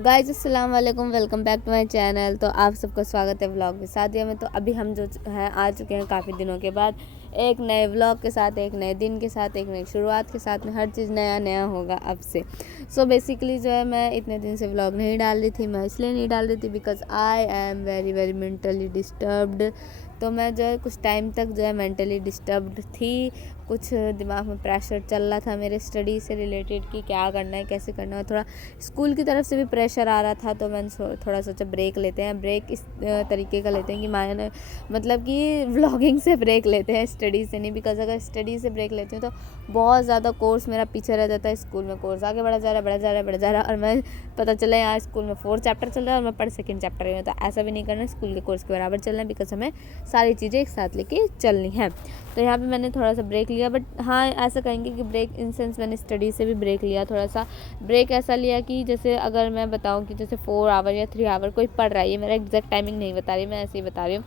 Guys अस्सलाम वालेकुम, welcome back to my channel. तो आप सबका स्वागत है व्लॉग में शादियों में। तो अभी हम जो हैं आ चुके हैं काफ़ी दिनों के बाद एक नए व्लॉग के साथ, एक नए दिन के साथ, एक नई शुरुआत के साथ में। हर चीज़ नया नया होगा अब से। सो बेसिकली जो है मैं इतने दिन से व्लॉग नहीं डाल रही थी। मैं इसलिए नहीं डाल रही थी because I am very very mentally disturbed. तो मैं जो है कुछ टाइम तक जो है मेंटली डिस्टर्ब्ड थी। कुछ दिमाग में प्रेशर चल रहा था मेरे स्टडी से रिलेटेड कि क्या करना है, कैसे करना है। थोड़ा स्कूल की तरफ से भी प्रेशर आ रहा था। तो मैंने थोड़ा सोचा ब्रेक लेते हैं। ब्रेक इस तरीके का लेते हैं कि मैंने मतलब कि व्लॉगिंग से ब्रेक लेते हैं, स्टडी से नहीं। बिकॉज अगर स्टडी से ब्रेक लेती हूँ तो बहुत ज़्यादा कोर्स मेरा पीछे रह जाता है। स्कूल में कोर्स आगे बढ़ा जा रहा है, बढ़ा जा रहा है, बढ़ा जा रहा है, और मैं पता चला यहाँ स्कूल में 4 चैप्टर चल रहा है और मैं पढ़ 2nd चैप्टर में। तो ऐसा भी नहीं करना, स्कूल के कोर्स के बराबर चलना है। बिकॉज हमें सारी चीज़ें एक साथ लेके चलनी है। तो यहाँ पे मैंने थोड़ा सा ब्रेक लिया। बट हाँ, ऐसा कहेंगे कि ब्रेक इन सेंस मैंने स्टडी से भी ब्रेक लिया। थोड़ा सा ब्रेक ऐसा लिया कि जैसे अगर मैं बताऊँ कि जैसे 4 आवर या 3 आवर कोई पढ़ रहा है, ये मेरा एग्जैक्ट टाइमिंग नहीं बता रही, मैं ऐसे ही बता रही हूँ।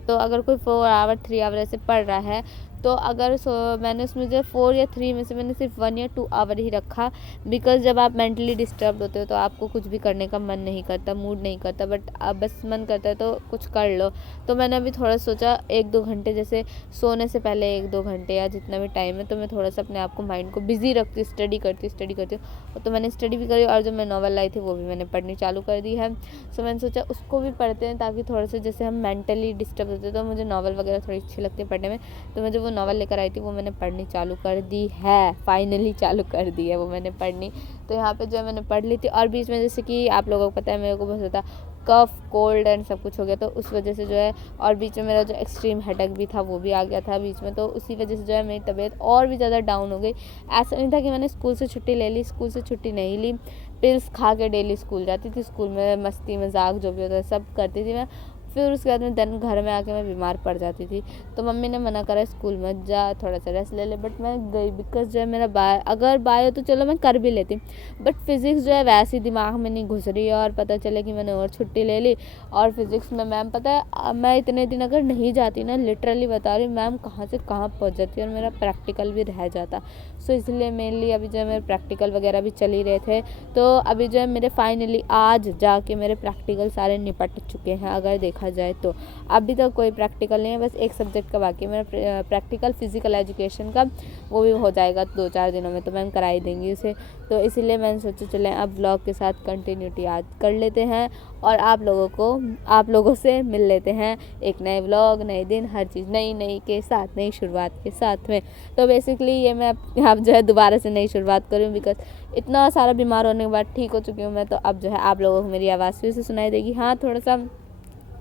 तो अगर कोई 4 आवर 3 आवर ऐसे पढ़ रहा है, तो अगर मैंने उसमें जो 4 या 3 में से मैंने सिर्फ 1 या 2 आवर ही रखा। बिकॉज जब आप मेंटली डिस्टर्ब होते हो तो आपको कुछ भी करने का मन नहीं करता, मूड नहीं करता, बट आप बस मन करता है तो कुछ कर लो। तो मैंने अभी थोड़ा सोचा 1-2 घंटे, जैसे सोने से पहले 1-2 घंटे या जितना भी टाइम है, तो मैं थोड़ा सा अपने आप को, माइंड को बिजी रखती हूँ, स्टडी करती हूँ। तो मैंने स्टडी भी करी और जो मैं नॉवल लाई थी वो भी मैंने पढ़नी चालू कर दी है। सो मैंने सोचा उसको भी पढ़ते हैं, ताकि थोड़ा सा जैसे हम मेंटली डिस्टर्ब होते हैं तो मुझे नॉवल वगैरह थोड़ी अच्छी लगती है पढ़ने में। तो मैं जो वो नॉवल लेकर आई थी वो मैंने पढ़नी चालू कर दी है, फाइनली चालू कर दी है वो मैंने पढ़नी। तो यहाँ पे जो है मैंने पढ़ ली थी। और बीच में जैसे कि आप लोगों को पता है मेरे को बहुत ज़्यादा कफ, कोल्ड एंड सब कुछ हो गया, तो उस वजह से जो है, और बीच में मेरा जो एक्सट्रीम हेडेक भी था वो भी आ गया था बीच में। तो उसी वजह से जो है मेरी तबीयत और भी ज़्यादा डाउन हो गई। ऐसा नहीं था कि मैंने स्कूल से छुट्टी ले ली, स्कूल से छुट्टी नहीं ली। पिल्स खा के डेली स्कूल जाती थी। स्कूल में मस्ती मजाक जो भी होता है सब करती थी मैं। फिर उसके बाद में दिन घर में आके मैं बीमार पड़ जाती थी। तो मम्मी ने मना करा स्कूल मत जा, थोड़ा सा रेस्ट ले ले, बट मैं गई। बिकॉज जो है मेरा अगर बायो तो चलो मैं कर भी लेती, बट फिज़िक्स जो है वैसे ही दिमाग में नहीं घुस रही है। और पता चले कि मैंने और छुट्टी ले ली। और फिज़िक्स में मैम, पता है मैं इतने दिन अगर नहीं जाती ना, लिटरली बता रही हूँ, मैम कहाँ से कहाँ पहुँच जाती है और मेरा प्रैक्टिकल भी रह जाता। सो इसलिए मेनली अभी जो है मेरे प्रैक्टिकल वगैरह भी चल ही रहे थे। तो अभी जो है मेरे फाइनली आज जाके मेरे प्रैक्टिकल सारे निपट चुके हैं अगर देखा जाए तो। अभी तक कोई प्रैक्टिकल नहीं है, बस एक सब्जेक्ट का बाकी है मेरा प्रैक्टिकल फिज़िकल एजुकेशन का। वो भी हो जाएगा 2-4 दिनों में, तो मैम करा ही देंगी उसे। तो इसीलिए मैंने सोचा चलें अब व्लॉग के साथ कंटिन्यूटी याद कर लेते हैं और आप लोगों से मिल लेते हैं एक नए व्लॉग, नए दिन, हर चीज़ नई नई के साथ, नई शुरुआत के साथ में। तो बेसिकली ये मैं अब जो है दोबारा से नई शुरुआत करूँ, बिकॉज इतना सारा बीमार होने के बाद ठीक हो चुकी हूँ मैं। तो अब जो है आप लोगों को मेरी आवाज़ फिर से सुनाई देगी। हाँ, थोड़ा सा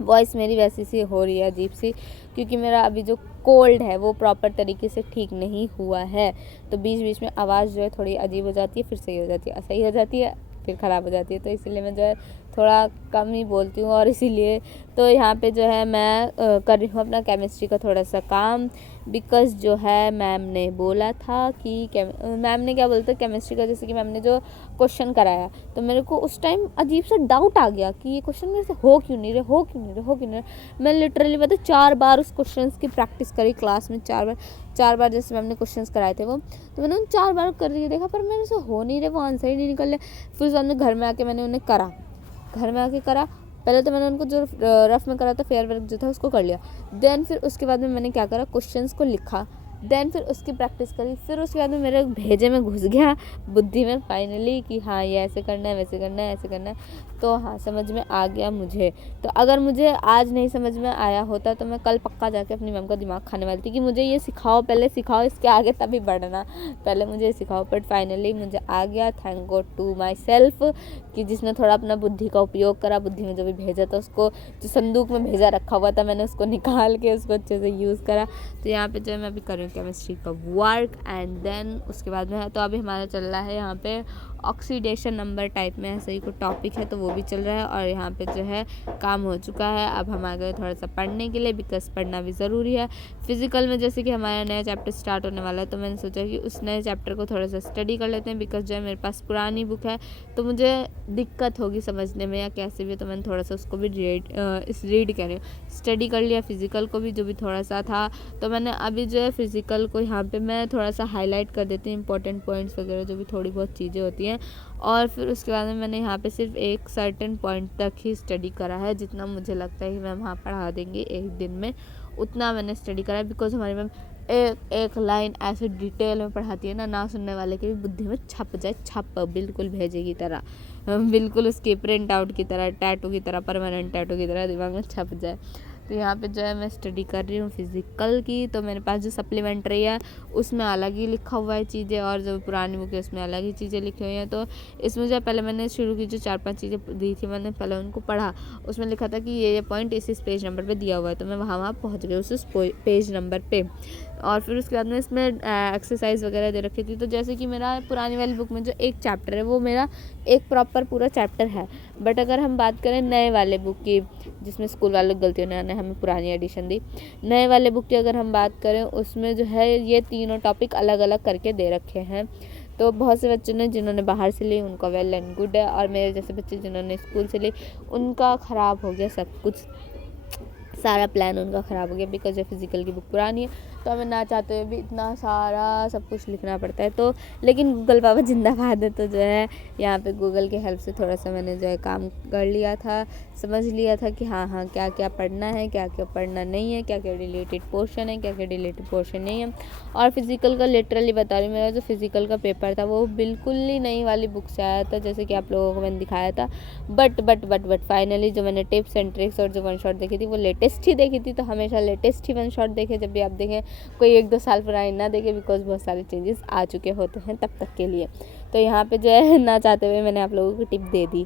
वॉइस मेरी वैसी सी हो रही है, अजीब सी, क्योंकि मेरा अभी जो कोल्ड है वो प्रॉपर तरीके से ठीक नहीं हुआ है। तो बीच बीच में आवाज़ जो है थोड़ी अजीब हो जाती है, फिर सही हो जाती है, सही हो जाती है, फिर ख़राब हो जाती है। तो इसीलिए मैं जो है थोड़ा कम ही बोलती हूँ। और इसीलिए तो यहाँ पे जो है मैं कर रही हूँ अपना केमिस्ट्री का थोड़ा सा काम। बिकॉज़ जो है मैम ने बोला था कि मैम ने क्या बोलते, केमिस्ट्री का जैसे कि मैम ने जो क्वेश्चन कराया, तो मेरे को उस टाइम अजीब सा डाउट आ गया कि ये क्वेश्चन मेरे से हो क्यों नहीं रहे। मैं लिटरली पता 4 बार उस क्वेश्चन की प्रैक्टिस करी क्लास में। 4 बार जैसे मैम ने क्वेश्चन कराए थे वो, तो मैंने उन 4 बार कर रही देखा, पर मेरे से हो नहीं रहे, वो आंसर ही नहीं निकल रहे। फिर सामने घर में आके मैंने उन्हें करा। पहले तो मैंने उनको जो रफ में करा था, फेयर वर्क जो था उसको कर लिया। देन फिर उसके बाद में मैंने क्या करा, क्वेश्चंस को लिखा। देन फिर उसकी प्रैक्टिस करी। फिर उसके बाद में मेरे भेजे में घुस गया बुद्धि में फाइनली कि हाँ ये ऐसे करना है, वैसे करना है, ऐसे करना है। तो हाँ, समझ में आ गया मुझे। तो अगर मुझे आज नहीं समझ में आया होता तो मैं कल पक्का जाके अपनी मैम का दिमाग खाने वाली थी कि मुझे ये सिखाओ, पहले सिखाओ, इसके आगे तभी बढ़ना, पहले मुझे सिखाओ। बट फाइनली मुझे आ गया, thank God to myself, कि जिसने थोड़ा अपना बुद्धि का उपयोग करा। बुद्धि में जो भी भेजा था उसको, जो संदूक में भेजा रखा हुआ था, मैंने उसको निकाल के उसको अच्छे से यूज़ करा। तो यहाँ पे जो है मैं अभी कर रही हूँ केमिस्ट्री का वर्क। एंड देन उसके बाद में तो अभी हमारा चल रहा है यहाँ पे ऑक्सीडेशन नंबर टाइप में ऐसे ही कोई टॉपिक है, तो वो भी चल रहा है। और यहाँ पे जो है काम हो चुका है। अब हम आ गए थोड़ा सा पढ़ने के लिए, बिकॉज पढ़ना भी ज़रूरी है। फिज़िकल में जैसे कि हमारा नया चैप्टर स्टार्ट होने वाला है, तो मैंने सोचा कि उस नए चैप्टर को थोड़ा सा स्टडी कर लेते हैं। बिकॉज जो है मेरे पास पुरानी बुक है, तो मुझे दिक्कत होगी समझने में या कैसे भी, तो मैंने थोड़ा सा उसको भी रीड कर रही हूँ, स्टडी कर लिया। फिज़िकल को भी जो भी थोड़ा सा था, तो मैंने अभी जो है फिज़िकल को यहाँ पे मैं थोड़ा सा हाईलाइट कर देती हूँ, इंपॉर्टेंट पॉइंट्स वगैरह जो भी थोड़ी बहुत चीज़ें होती हैं। और फिर उसके बाद में मैंने यहाँ पे सिर्फ एक सर्टेन पॉइंट तक ही स्टडी करा है, जितना मुझे लगता है कि मैम वहाँ पढ़ा देंगे एक दिन में, उतना मैंने स्टडी करा है। बिकॉज हमारी मैम एक एक लाइन ऐसे डिटेल में पढ़ाती है ना सुनने वाले की भी बुद्धि में छप जाए, छप बिल्कुल भेजे की तरह, बिल्कुल उसकी प्रिंट आउट की तरह, टैटू की तरह, परमानेंट टैटू की तरह दिमाग में छप जाए। तो यहाँ पे जो है मैं स्टडी कर रही हूँ फिज़िकल की। तो मेरे पास जो सप्लीमेंट्री है उसमें अलग ही लिखा हुआ है चीज़ें, और जो पुरानी बुक है उसमें अलग ही चीज़ें लिखी हुई हैं। तो इसमें जो पहले मैंने शुरू की जो 4-5 चीज़ें दी थी, मैंने पहले उनको पढ़ा। उसमें लिखा था कि ये पॉइंट इस पेज नंबर पे दिया हुआ है, तो मैं वहाँ पहुँच गई उस पेज नंबर पे। और फिर उसके बाद में इसमें एक्सरसाइज वगैरह दे रखी थी। तो जैसे कि मेरा पुरानी वाली बुक में जो एक चैप्टर है वो मेरा एक प्रॉपर पूरा चैप्टर है। बट अगर हम बात करें नए वाले बुक की, जिसमें स्कूल वालों की गलतियों ने हमें पुरानी एडिशन दी, नए वाले बुक की अगर हम बात करें उसमें जो है ये तीनों टॉपिक अलग अलग करके दे रखे हैं। तो बहुत से बच्चों ने जिन्होंने बाहर से ली उनका वेल एंड गुड है, और मेरे जैसे बच्चे जिन्होंने स्कूल से ली उनका ख़राब हो गया सब कुछ, सारा प्लान उनका ख़राब हो गया। बिकॉज ये फिज़िकल की बुक पुरानी है, तो हमें ना चाहते हुए भी इतना सारा सब कुछ लिखना पड़ता है। तो लेकिन गूगल पापा जिंदाबाद है, तो जो है यहाँ पे गूगल के हेल्प से थोड़ा सा मैंने जो है काम कर लिया था, समझ लिया था कि हाँ क्या क्या पढ़ना है, क्या क्या पढ़ना नहीं है, क्या क्या रिलेटेड पोर्शन है, क्या क्या रिलेटेड पोर्शन नहीं है। और फिज़िकल का लिटरली बता रही हूँ, मेरा जो फिज़िकल का पेपर था वो बिल्कुल ही नई वाली बुक से आया था, जैसे कि आप लोगों को मैंने दिखाया था। बट फाइनली जो मैंने टिप्स एंड ट्रिक्स और जो वन शॉट देखी थी वो लेटेस्ट ही देखी थी। तो हमेशा लेटेस्ट ही वन शॉट देखे, जब भी आप देखें, कोई 1-2 साल पुरानी ना देखे, बिकॉज बहुत सारे चेंजेस आ चुके होते हैं तब तक के लिए। तो यहाँ पे जो है ना चाहते हुए मैंने आप लोगों को टिप दे दी।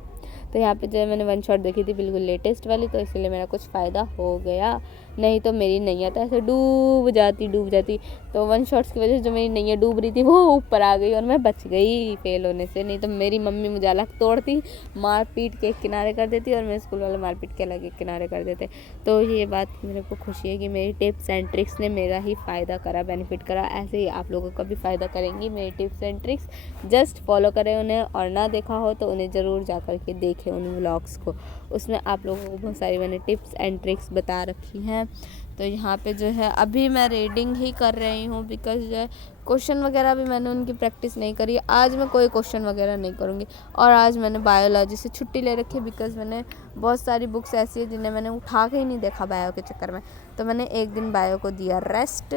तो यहाँ पे जो है मैंने वन शॉट देखी थी बिल्कुल लेटेस्ट वाली, तो इसलिए मेरा कुछ फ़ायदा हो गया, नहीं तो मेरी नैया तो ऐसे डूब जाती। तो वन शॉट्स की वजह से जो मेरी नैया डूब रही थी वो ऊपर आ गई और मैं बच गई फेल होने से। नहीं तो मेरी मम्मी मुझे अलग तोड़ती, मार पीट के एक किनारे कर देती, और मेरे स्कूल वाले मार पीट के अलग एक किनारे कर देते। तो ये बात मेरे को खुशी है कि मेरी टिप्स एंड ट्रिक्स ने मेरा ही फ़ायदा करा, बेनिफिट करा। ऐसे ही आप लोगों का भी फ़ायदा करेंगी मेरी tips and tricks. Just follow करें उन्हें, और ना देखा हो तो उन्हें ज़रूर जा कर के देखें उन व्लॉग्स को, उसमें आप लोगों को बहुत सारी मैंने टिप्स एंड ट्रिक्स बता रखी हैं। तो यहाँ पे जो है अभी मैं रीडिंग ही कर रही हूँ, बिकॉज जो है क्वेश्चन वगैरह भी मैंने उनकी प्रैक्टिस नहीं करी। आज मैं कोई क्वेश्चन वगैरह नहीं करूँगी। और आज मैंने बायोलॉजी से छुट्टी ले रखी है, बिकॉज मैंने बहुत सारी बुक्स ऐसी है जिन्हें मैंने उठा के ही नहीं देखा बायो के चक्कर में। तो मैंने एक दिन बायो को दिया रेस्ट,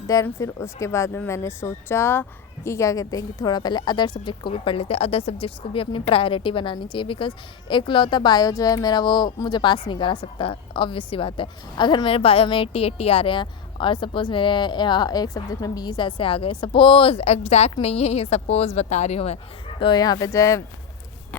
देन फिर उसके बाद में मैंने सोचा कि क्या कहते हैं कि थोड़ा पहले अदर सब्जेक्ट को भी पढ़ लेते हैं। अदर सब्जेक्ट्स को भी अपनी प्रायोरिटी बनानी चाहिए, बिकॉज एकलौता बायो जो है मेरा वो मुझे पास नहीं करा सकता, ऑब्वियस सी बात है। अगर मेरे बायो में 80 आ रहे हैं और सपोज़ मेरे एक सब्जेक्ट में 20 ऐसे आ गए, सपोज़, एग्जैक्ट नहीं है ये, सपोज़ बता रही हूँ मैं, तो यहाँ पे जो है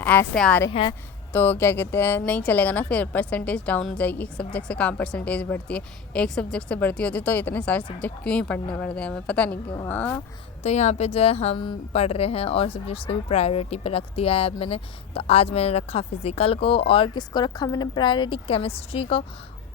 ऐसे आ रहे हैं, तो क्या कहते हैं नहीं चलेगा ना, फिर परसेंटेज डाउन हो जाएगी। एक सब्जेक्ट से कहाँ परसेंटेज बढ़ती है, एक सब्जेक्ट से बढ़ती होती तो इतने सारे सब्जेक्ट क्यों ही पढ़ने पड़ते हैं हमें, पता नहीं क्यों। हाँ, तो यहाँ पे जो है हम पढ़ रहे हैं और सब्जेक्ट्स को भी प्रायोरिटी पे रख दिया है अब मैंने। तो आज मैंने रखा फिज़िकल को, और किसको रखा मैंने प्रायोरिटी, केमिस्ट्री को,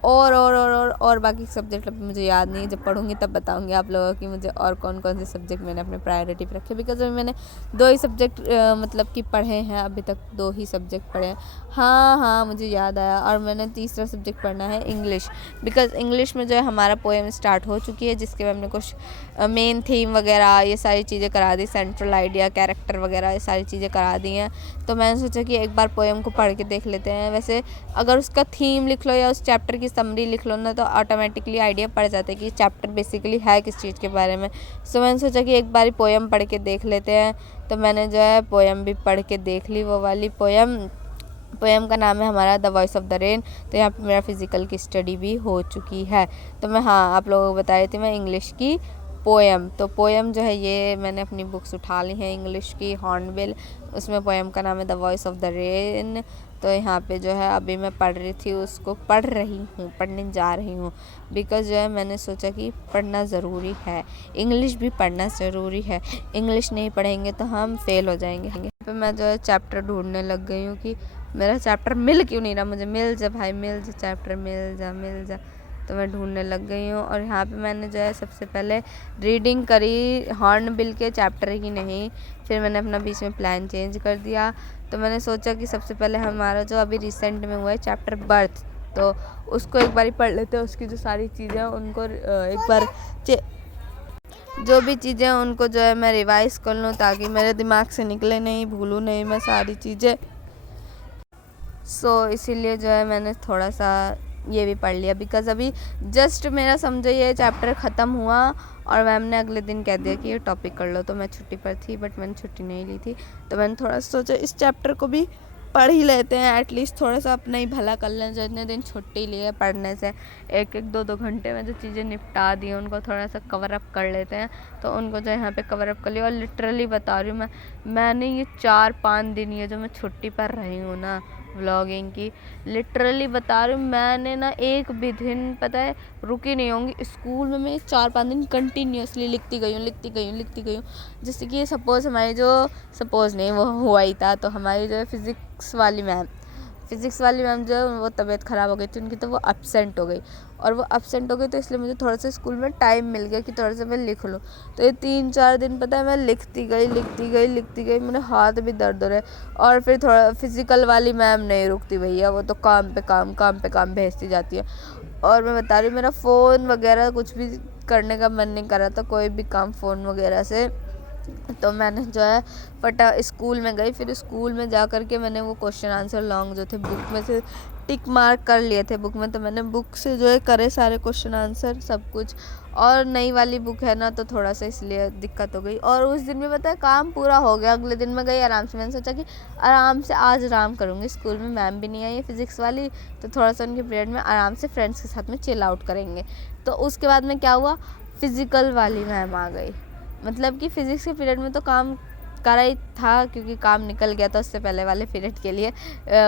और बाकी सब्जेक्ट अभी मुझे याद नहीं है, जब पढ़ूंगी तब बताऊंगी आप लोगों की मुझे और कौन कौन से सब्जेक्ट मैंने अपने प्रायोरिटी पे रखे। बिकॉज अभी मैंने 2 ही सब्जेक्ट मतलब कि पढ़े हैं, अभी तक 2 ही सब्जेक्ट पढ़े हैं। हाँ मुझे याद आया, और मैंने तीसरा सब्जेक्ट पढ़ना है इंग्लिश, बिकॉज इंग्लिश में जो है हमारा पोएम स्टार्ट हो चुकी है, जिसके में हमने कुछ मेन थीम वगैरह ये सारी चीज़ें करा दी, सेंट्रल आइडिया, कैरेक्टर वगैरह ये सारी चीज़ें करा दी हैं। तो मैंने सोचा कि एक बार पोएम को पढ़ के देख लेते हैं। वैसे अगर उसका थीम लिख लो या उस चैप्टर की समरी लिख लो ना, तो ऑटोमेटिकली आइडिया पड़ जाता है कि चैप्टर बेसिकली है किस चीज़ के बारे में। सो मैंने सोचा कि एक बार पोएम पढ़ के देख लेते हैं। तो मैंने जो है पोएम भी पढ़ के देख ली, वो वाली पोएम का नाम है हमारा the voice of the rain. तो यहाँ पे मेरा फिज़िकल की स्टडी भी हो चुकी है। तो मैं आप लोगों को बता रही थी मैं इंग्लिश की पोएम, तो पोएम जो है ये मैंने अपनी बुक्स उठा ली हैं इंग्लिश की, हॉर्नबिल, उसमें पोएम का नाम है the voice of the rain. तो यहाँ पे जो है अभी मैं पढ़ रही थी, उसको पढ़ने जा रही हूँ, बिकॉज़ जो है मैंने सोचा कि पढ़ना ज़रूरी है, इंग्लिश भी पढ़ना ज़रूरी है। इंग्लिश नहीं पढ़ेंगे तो हम फेल हो जाएंगे। तो मैं जो है चैप्टर ढूंढने लग गई हूँ कि मेरा चैप्टर मिल क्यों नहीं रहा, मुझे मिल जा भाई, मिल जा चैप्टर, मिल जा। तो मैं ढूंढने लग गई हूँ। और यहाँ पे मैंने जो है सबसे पहले रीडिंग करी हॉर्नबिल के चैप्टर की नहीं, फिर मैंने अपना बीच में प्लान चेंज कर दिया। तो मैंने सोचा कि सबसे पहले हमारा जो अभी रिसेंट में हुआ है चैप्टर बर्थ, तो उसको एक बार ही पढ़ लेते हैं, उसकी जो सारी चीज़ें हैं उनको एक बार जो भी चीज़ें उनको जो है मैं रिवाइज़ कर लूँ ताकि मेरे दिमाग से निकले नहीं, भूलूँ नहीं मैं सारी चीज़ें। इसीलिए जो है मैंने थोड़ा सा ये भी पढ़ लिया, बिकॉज़ अभी जस्ट मेरा समझो ये चैप्टर ख़त्म हुआ और मैम ने अगले दिन कह दिया कि ये टॉपिक कर लो। तो मैं छुट्टी पर थी, बट मैंने छुट्टी नहीं ली थी, तो मैंने थोड़ा सोचा इस चैप्टर को भी पढ़ ही लेते हैं, एटलीस्ट थोड़ा सा अपना ही भला कर लें। जो इतने दिन छुट्टी ली है पढ़ने से, एक एक 2-2 घंटे में जो चीज़ें निपटा दी हैं उनको थोड़ा सा कवर अप कर लेते हैं। तो उनको जो यहाँ पे कवर अप कर लिया। और लिटरली बता रही हूँ मैंने ये 4-5 दिन ये जो मैं छुट्टी पर रही हूँ ना व्लॉगिंग की, लिटरली बता रही हूँ मैंने ना एक भी दिन पता है रुकी नहीं होंगी। स्कूल में मैं 4-5 दिन कंटिन्यूसली लिखती गई हूँ। जैसे कि सपोज़ हमारी जो सपोज़ नहीं वो हुआ ही था, तो हमारी जो है फ़िज़िक्स वाली मैम जो है वो तबीयत ख़राब हो गई थी उनकी, तो वो एब्सेंट हो गई। और वो एब्सेंट हो गई तो इसलिए मुझे थोड़ा सा स्कूल में टाइम मिल गया कि थोड़ा सा मैं लिख लूँ। तो ये 3-4 दिन पता है मैं लिखती गई, मेरे हाथ भी दर्द हो रहे। और फिर थोड़ा फिज़िकल वाली मैम नहीं रुकती भैया, वो तो काम पे काम भेजती जाती है। और मैं बता रही हूँ मेरा फ़ोन वगैरह कुछ भी करने का मन नहीं कर रहा था, कोई भी काम फ़ोन वगैरह से। तो मैंने जो है स्कूल में गई, फिर स्कूल में जा कर के मैंने वो क्वेश्चन आंसर लॉन्ग जो थे बुक में से टिक मार्क कर लिए थे बुक में, तो मैंने बुक से जो है करे सारे क्वेश्चन आंसर सब कुछ। और नई वाली बुक है ना, तो थोड़ा सा इसलिए दिक्कत हो गई। और उस दिन में पता है काम पूरा हो गया। अगले दिन मैं गई आराम से, मैंने सोचा कि आराम से आज आराम करूँगी, स्कूल में मैम भी नहीं आई है फिज़िक्स वाली, तो थोड़ा सा उनके पीरियड में आराम से फ्रेंड्स के साथ में चिल आउट करेंगे। तो उसके बाद में क्या हुआ, फ़िज़िकल वाली मैम आ गई। मतलब कि फ़िज़िक्स के पीरियड में तो काम करा ही था क्योंकि काम निकल गया था उससे पहले वाले पीरियड के लिए।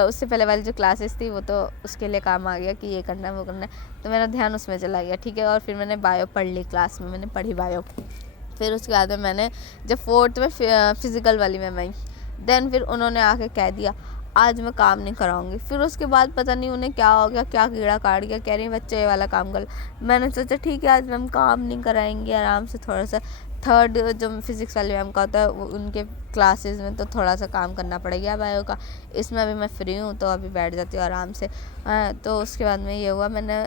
उससे पहले वाली जो क्लासेस थी वो तो उसके लिए काम आ गया कि ये करना है वो करना है, तो मेरा ध्यान उसमें चला गया। ठीक है, और फिर मैंने बायो पढ़ ली, क्लास में मैंने पढ़ी बायो। फिर उसके बाद में मैंने जब 4th में फ़िज़िकल वाली मैम आई, देन फिर उन्होंने आके कह दिया आज मैं काम नहीं कराऊंगी। फिर उसके बाद पता नहीं उन्हें क्या हो गया, क्या कीड़ा काट गया, कह रही बच्चे ये वाला काम कर। मैंने सोचा ठीक है आज मैम काम नहीं कराएंगे, आराम से थोड़ा सा 3rd जो फिज़िक्स वाले मैम का होता है वो उनके क्लासेस में तो थोड़ा सा काम करना पड़ेगा बायो का। इसमें अभी मैं फ्री हूँ तो अभी बैठ जाती हूँ आराम से। तो उसके बाद में ये हुआ, मैंने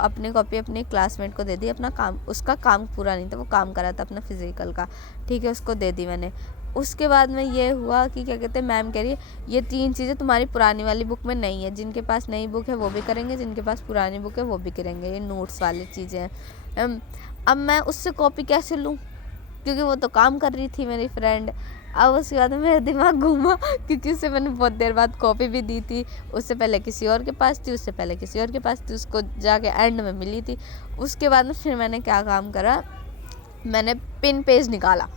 अपनी कॉपी अपनी क्लासमेट को दे दी, अपना काम, उसका काम पूरा नहीं था, वो काम करा था अपना फिज़िकल का। ठीक है, उसको दे दी मैंने। उसके बाद में ये हुआ कि क्या कहते हैं, मैम कह रही है ये 3 चीज़ें तुम्हारी पुरानी वाली बुक में नहीं है, जिनके पास नई बुक है वो भी करेंगे, जिनके पास पुरानी बुक है वो भी करेंगे, ये नोट्स वाली चीज़ें हैं। अब मैं उससे कॉपी कैसे लूँ, क्योंकि वो तो काम कर रही थी मेरी फ्रेंड। अब उसके बाद मेरा दिमाग घूमा क्योंकि उससे मैंने बहुत देर बाद कॉपी भी दी थी, उससे पहले किसी और के पास थी, उससे पहले किसी और के पास थी, उसको जाके एंड में मिली थी। उसके बाद में फिर मैंने क्या काम करा, मैंने पिन पेज निकाला।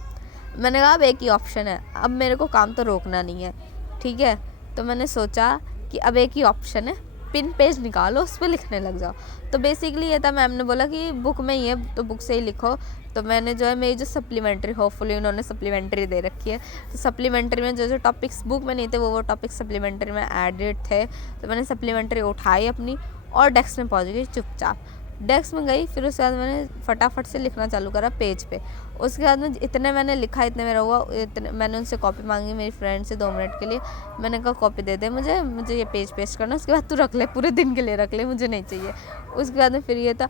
मैंने कहा अब एक ही ऑप्शन है, अब मेरे को काम तो रोकना नहीं है। ठीक है, तो मैंने सोचा कि अब एक ही ऑप्शन है, पिन पेज निकालो, उस पर लिखने लग जाओ। तो बेसिकली ये था, मैम ने बोला कि बुक में ही है तो बुक से ही लिखो। तो मैंने जो है मेरी जो सप्लीमेंट्री, होपफुली उन्होंने सप्लीमेंट्री दे रखी है, तो सप्लीमेंट्री में जो जो टॉपिक्स बुक में नहीं थे वो टॉपिक्स सप्लीमेंट्री में एडेड थे। तो मैंने सप्लीमेंट्री उठाई अपनी और डेस्क में पहुँच गई चुपचाप। डेस्क में गई, फिर उसके बाद मैंने फटाफट से लिखना चालू करा पेज पे। उसके बाद में इतने मैंने लिखा, इतने मेरा हुआ, इतने मैंने उनसे कॉपी मांगी मेरी फ्रेंड से 2 मिनट के लिए। मैंने कहा कॉपी दे दे मुझे ये पेज पेस्ट करना, उसके बाद तू रख ले, पूरे दिन के लिए रख ले, मुझे नहीं चाहिए। उसके बाद में फिर ये था,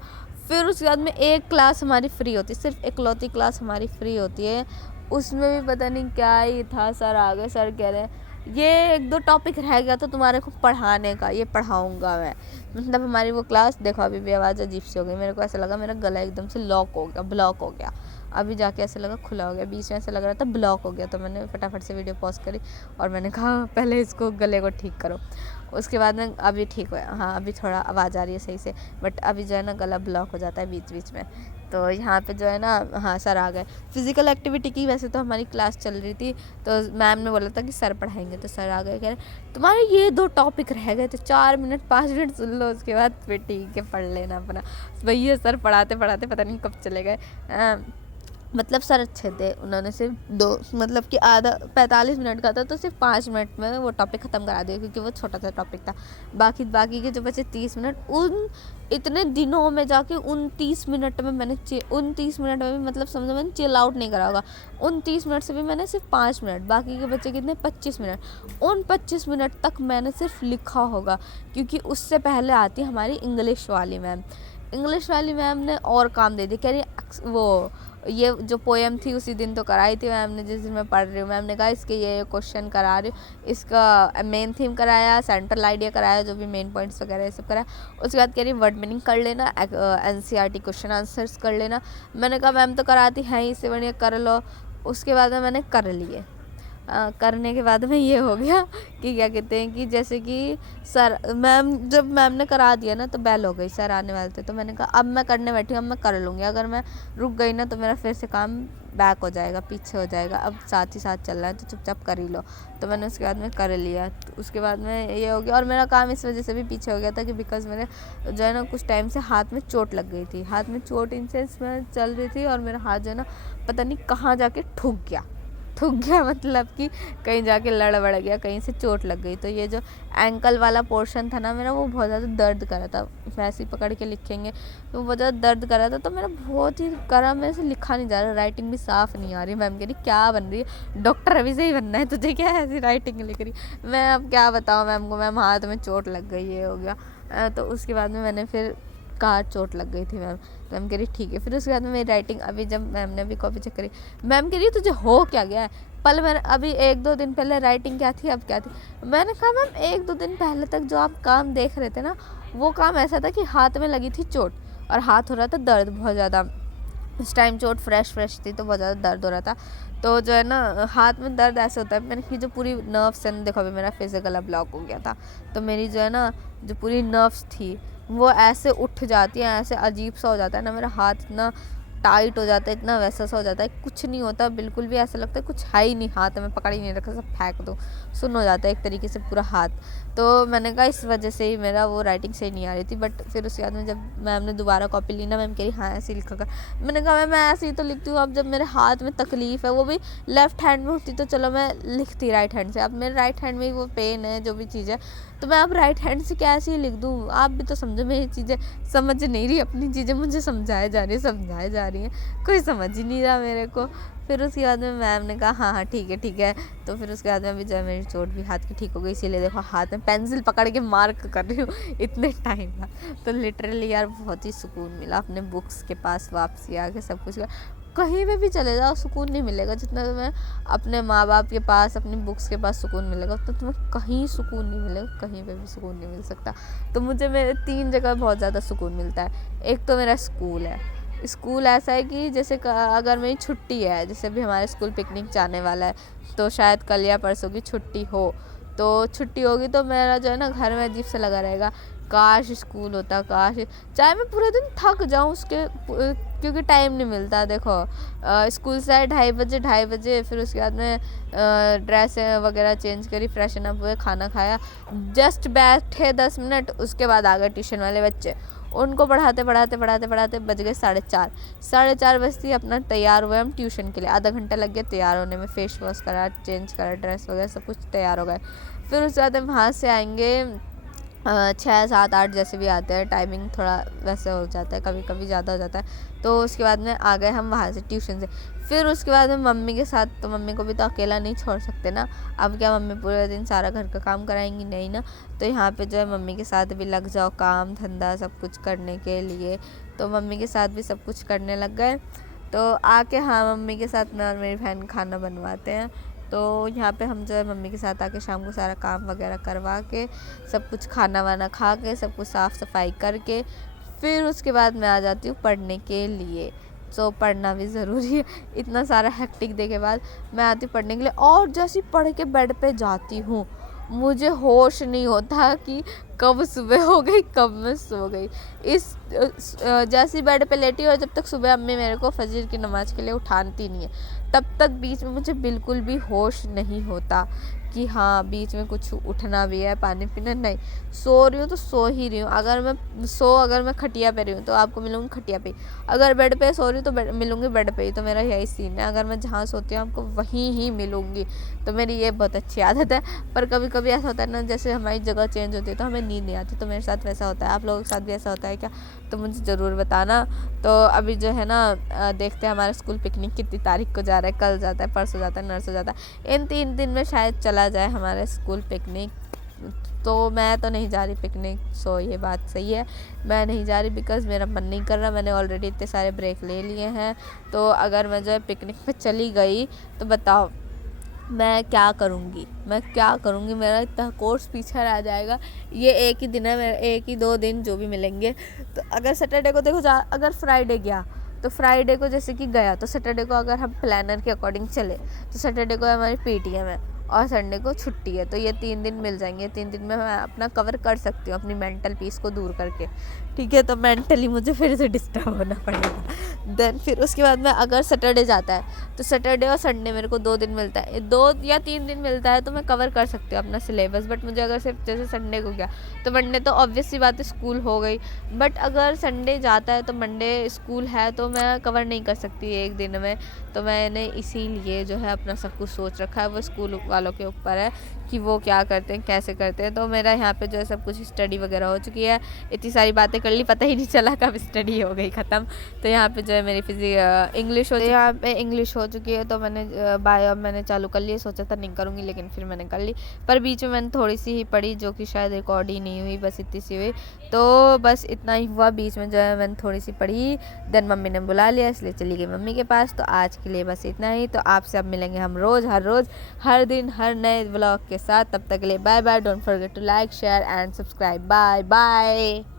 फिर उसके बाद में एक क्लास हमारी फ्री होती है, सिर्फ इकलौती क्लास हमारी फ्री होती है। उसमें भी पता नहीं क्या ही था, सर आ गए, सर कह रहे हैं ये 1-2 टॉपिक रह गया तो तुम्हारे को पढ़ाने का, ये पढ़ाऊँगा मैं। मतलब हमारी वो क्लास, देखो अभी भी आवाज़ अजीब सी हो गई, मेरे को ऐसा लगा मेरा गला एकदम से लॉक हो गया, ब्लॉक हो गया। अभी जाके ऐसा लगा खुला हो गया, बीच में ऐसा लग रहा था ब्लॉक हो गया। तो मैंने फटाफट से वीडियो पॉज करी और मैंने कहा पहले इसको गले को ठीक करो। उसके बाद में अभी ठीक हुआ, हाँ अभी थोड़ा आवाज़ आ रही है सही से, बट अभी जो है ना गला ब्लॉक हो जाता है बीच बीच में। तो यहाँ पे जो है ना, हाँ सर आ गए। फिज़िकल एक्टिविटी की वैसे तो हमारी क्लास चल रही थी, तो मैम ने बोला था कि सर पढ़ाएंगे, तो सर आ गए, कह रहे तुम्हारे ये 2 टॉपिक रह गए, तो 4 मिनट 5 मिनट सुन लो, उसके बाद फिर ठीक है पढ़ लेना अपना। भैया सर पढ़ाते पढ़ाते पता नहीं कब चले गए। मतलब सर अच्छे थे, उन्होंने सिर्फ 2 मतलब कि आधा 45 मिनट का था तो सिर्फ 5 मिनट में वो टॉपिक ख़त्म करा दिया, क्योंकि वो छोटा सा टॉपिक था। बाकी के जो बचे 30 मिनट, उन इतने दिनों में जाके 29 मिनट में मैंने 29 मिनट में भी मतलब समझो मैंने चिल आउट नहीं करा होगा। 29 मिनट से भी मैंने सिर्फ 5 मिनट, बाकी के बच्चे कितने 25 मिनट, उन 25 मिनट तक मैंने सिर्फ लिखा होगा। क्योंकि उससे पहले आती हमारी इंग्लिश वाली मैम। इंग्लिश वाली मैम ने और काम दे दिया, कह रही वो ये जो पोएम थी उसी दिन तो कराई थी मैम ने, जिस दिन मैं पढ़ रही हूँ। मैम ने कहा इसके ये क्वेश्चन करा रही हूँ, इसका मेन थीम कराया, सेंट्रल आइडिया कराया, जो भी मेन पॉइंट्स वगैरह ये सब कराया। उसके बाद कह रही वर्ड मीनिंग कर लेना, NCERT क्वेश्चन आंसर्स कर लेना। मैंने कहा मैम तो कराती हैं, इससे बढ़िया कर लो। उसके बाद में मैंने कर लिए। करने के बाद में ये हो गया कि क्या कहते हैं कि जैसे कि सर जब मैम ने करा दिया ना तो बेल हो गई, सर आने वाले थे। तो मैंने कहा अब मैं करने बैठी हूँ, अब मैं कर लूँगी। अगर मैं रुक गई ना तो मेरा फिर से काम बैक हो जाएगा, पीछे हो जाएगा। अब साथ ही साथ चल रहा है तो चुपचाप कर ही लो। तो मैंने उसके बाद में कर लिया। तो उसके बाद में ये हो गया, और मेरा काम इस वजह से भी पीछे हो गया था कि बिकॉज मेरे जो है ना कुछ टाइम से हाथ में चोट लग गई थी। हाथ में चोट इन सेंस मैं चल रही थी और मेरा हाथ जो है ना पता नहीं कहाँ जाके ठुक गया मतलब कि कहीं जाके लड़ बड़ गया, कहीं से चोट लग गई। तो ये जो एंकल वाला पोर्शन था ना मेरा, वो बहुत ज़्यादा दर्द कर रहा था। वैसे ही पकड़ के लिखेंगे तो बहुत ज़्यादा दर्द कर रहा था। तो मेरा बहुत ही करा, मेरे से लिखा नहीं जा रहा, राइटिंग भी साफ़ नहीं आ रही। मैम कह रही क्या बन रही है, डॉक्टर अभी से ही बनना है तुझे, क्या ऐसी राइटिंग लिख रही। मैं अब क्या बताऊँ मैम को, मैम हाथ में चोट लग गई, ये हो गया। तो उसके बाद में मैंने फिर कहा चोट लग गई थी मैम। तो मैम कह रही ठीक है। फिर उसके बाद में मेरी राइटिंग, अभी जब मैम ने अभी कॉपी चेक करी, मैम कह रही तुझे हो क्या गया है। पल मैंने अभी 1-2 दिन पहले राइटिंग क्या थी, अब क्या थी। मैंने कहा मैम 1-2 दिन पहले तक जो आप काम देख रहे थे ना, वो काम ऐसा था कि हाथ में लगी थी चोट और हाथ हो रहा था दर्द बहुत ज़्यादा। उस टाइम चोट फ्रेश थी तो बहुत ज़्यादा दर्द हो रहा था। तो जो है ना हाथ में दर्द ऐसे होता है, मैंने कि जो पूरी नर्व्स है, देखो अभी मेरा फेस गला ब्लॉक हो गया था। तो मेरी जो है ना जो पूरी नर्व्स थी वो ऐसे उठ जाती हैं, ऐसे अजीब सा हो जाता है ना, मेरा हाथ इतना टाइट हो जाता है, इतना वैसा सा हो जाता है, कुछ नहीं होता बिल्कुल भी। ऐसा लगता है कुछ है ही नहीं हाथ में, पकड़ ही नहीं रखा, सब फेंक दो, सुन्न हो जाता है एक तरीके से पूरा हाथ। तो मैंने कहा इस वजह से ही मेरा वो राइटिंग सही नहीं आ रही थी। बट फिर उसके बाद में जब मैम ने दोबारा कॉपी ली ना, मैम कह रही हाँ ऐसे ही लिखा कर। मैंने कहा मैं ऐसे ही तो लिखती हूँ। अब जब मेरे हाथ में तकलीफ़ है, वो भी लेफ्ट हैंड में होती तो चलो मैं लिखती राइट हैंड से, अब मेरे राइट हैंड में ही वो पेन है, जो भी चीज़ है, तो मैं अब राइट हैंड से कैसे ही लिख दूँ। आप भी तो समझो, मेरी चीज़ें समझ नहीं रही, अपनी चीज़ें मुझे समझाई जा रही हैं, कोई समझ ही नहीं रहा मेरे को। फिर उसके बाद में मैम ने कहा हाँ ठीक है। तो फिर उसके बाद में अभी जो मेरी चोट भी हाथ की ठीक हो गई, इसीलिए देखो हाथ में पेंसिल पकड़ के मार्क कर रही हूँ इतने टाइम बाद। तो लिटरली यार बहुत ही सुकून मिला अपने बुक्स के पास वापसी आके। सब कुछ कहीं पे भी चले जाओ सुकून नहीं मिलेगा जितना तुम्हें अपने माँ बाप के पास, अपनी बुक्स के पास सुकून मिलेगा, तो तुम्हें कहीं सुकून नहीं मिलेगा, कहीं पे भी सुकून नहीं मिल सकता। तो मुझे मेरे 3 जगह बहुत ज़्यादा सुकून मिलता है। एक तो मेरा स्कूल है। स्कूल ऐसा है कि जैसे अगर मेरी छुट्टी है, जैसे अभी हमारे स्कूल पिकनिक जाने वाला है, तो शायद कल या परसों की छुट्टी हो, तो छुट्टी होगी तो मेरा जो है ना घर में अजीब सा लगा रहेगा, काश स्कूल होता, काश। चाहे मैं पूरे दिन थक जाऊँ उसके, क्योंकि टाइम नहीं मिलता। देखो स्कूल से आए 2:30 बजे, फिर उसके बाद में ड्रेस वगैरह चेंज करी, फ्रेशन अप हुए, खाना खाया, जस्ट बैठे 10 मिनट, उसके बाद आ गए ट्यूशन वाले बच्चे। उनको पढ़ाते बज गए 4:30। 4:30 बजते ही अपना तैयार हुए हम ट्यूशन के लिए। आधा घंटा लग गया तैयार होने में, फेस वॉश करा, चेंज करा, ड्रेस वगैरह सब कुछ तैयार हो गए। फिर उसके बाद हम वहाँ से आएंगे 6, 7, 8 जैसे भी आते हैं, टाइमिंग थोड़ा वैसे हो जाता है, कभी कभी ज़्यादा हो जाता है। तो उसके बाद में आ गए हम वहाँ से ट्यूशन से। फिर उसके बाद में मम्मी के साथ, तो मम्मी को भी तो अकेला नहीं छोड़ सकते ना। अब क्या मम्मी पूरे दिन सारा घर का काम कराएंगी, नहीं ना। तो यहाँ पे जो है मम्मी के साथ भी लग जाओ, काम धंधा सब कुछ करने के लिए। तो मम्मी के साथ भी सब कुछ करने लग गए। तो आके हाँ मम्मी के साथ मैं और मेरी बहन खाना बनवाते हैं। तो यहाँ पे हम जो है मम्मी के साथ आके शाम को सारा काम वगैरह करवा के, सब कुछ खाना वाना खा के, सब कुछ साफ़ सफाई करके, फिर उसके बाद मैं आ जाती हूँ पढ़ने के लिए। तो पढ़ना भी ज़रूरी है। इतना सारा हेक्टिक डे के बाद मैं आती हूँ पढ़ने के लिए, और जैसे पढ़ के बेड पे जाती हूँ मुझे होश नहीं होता कि कब सुबह हो गई, कब मैं सो गई। जैसी बेड पे लेटी और जब तक सुबह अम्मी मेरे को फजर की नमाज़ के लिए उठाती नहीं है, तब तक बीच में मुझे बिल्कुल भी होश नहीं होता कि हाँ बीच में कुछ उठना भी है, पानी पीना। नहीं, सो रही हूँ तो सो ही रही हूँ। अगर मैं खटिया पे रही हूँ तो आपको मिलूँगी खटिया पे, अगर बेड पे सो रही हूँ तो मिलूँगी बेड पे ही। तो मेरा यही सीन है, अगर मैं जहाँ सोती हूँ आपको वहीं ही मिलूँगी। तो मेरी ये बहुत अच्छी आदत है। पर कभी कभी ऐसा होता है ना, जैसे हमारी जगह चेंज होती है तो हमें नींद नहीं आती। तो मेरे साथ वैसा होता है, आप लोगों के साथ भी ऐसा होता है क्या? तो मुझे ज़रूर बताना। तो अभी जो है ना देखते हैं हमारा स्कूल पिकनिक कितनी तारीख को जा रहा है, कल जाता है, परसों जाता है, नरसों जाता है। इन 3 दिन में शायद चला जाए हमारा स्कूल पिकनिक। तो मैं तो नहीं जा रही पिकनिक। सो ये बात सही है, मैं नहीं जा रही बिकॉज़ मेरा मन नहीं कर रहा। मैंने ऑलरेडी इतने सारे ब्रेक ले लिए हैं। तो अगर मैं जो है पिकनिक पे चली गई तो बताओ मैं क्या करूँगी, मेरा इतना कोर्स पीछे रह जाएगा। ये एक ही दिन है मेरा, 1 ही 2 दिन जो भी मिलेंगे। तो अगर सैटरडे को देखो अगर फ्राइडे गया तो फ्राइडे को जैसे कि गया तो सैटरडे को अगर हम प्लानर के अकॉर्डिंग चले तो सैटरडे को हमारी पीटीएम है और संडे को छुट्टी है। तो ये 3 दिन मिल जाएंगे, 3 दिन में मैं अपना कवर कर सकती हूँ अपनी मेंटल पीस को दूर करके। ठीक है, तो मेंटली मुझे फिर से डिस्टर्ब होना पड़ेगा। देन फिर उसके बाद में अगर सैटरडे जाता है तो सैटरडे और संडे मेरे को 2 दिन मिलता है, 2 या 3 दिन मिलता है, तो मैं कवर कर सकती हूँ अपना सिलेबस। बट मुझे अगर सिर्फ जैसे संडे को गया तो मंडे तो ऑब्वियस सी बात है स्कूल हो गई। बट अगर संडे जाता है तो मंडे स्कूल है, तो मैं कवर नहीं कर सकती एक दिन में। तो मैंने इसीलिए जो है अपना सब कुछ सोच रखा है, वो स्कूल वालों के ऊपर है कि वो क्या करते हैं कैसे करते हैं। तो मेरा यहाँ पे जो है सब कुछ स्टडी वगैरह हो चुकी है, इतनी सारी बातें कर ली, पता ही नहीं चला कब स्टडी हो गई ख़त्म। तो यहाँ पे जो है मेरी इंग्लिश यहाँ पे इंग्लिश हो चुकी है। तो मैंने बायो मैंने चालू कर ली, सोचा था नहीं करूँगी लेकिन फिर मैंने कर ली। पर बीच में मैंने थोड़ी सी ही पढ़ी जो कि शायद रिकॉर्ड ही नहीं हुई, बस इतनी सी हुई। तो बस इतना ही हुआ, बीच में जो है मैंने थोड़ी सी पढ़ी। देन मम्मी ने बुला लिया इसलिए चली गई मम्मी के पास। तो आज के लिए बस इतना ही। तो आपसे अब मिलेंगे हम हर रोज़ हर दिन हर नए व्लॉग के साथ। तब तक के लिए bye bye. Don't forget to like share and subscribe. Bye bye.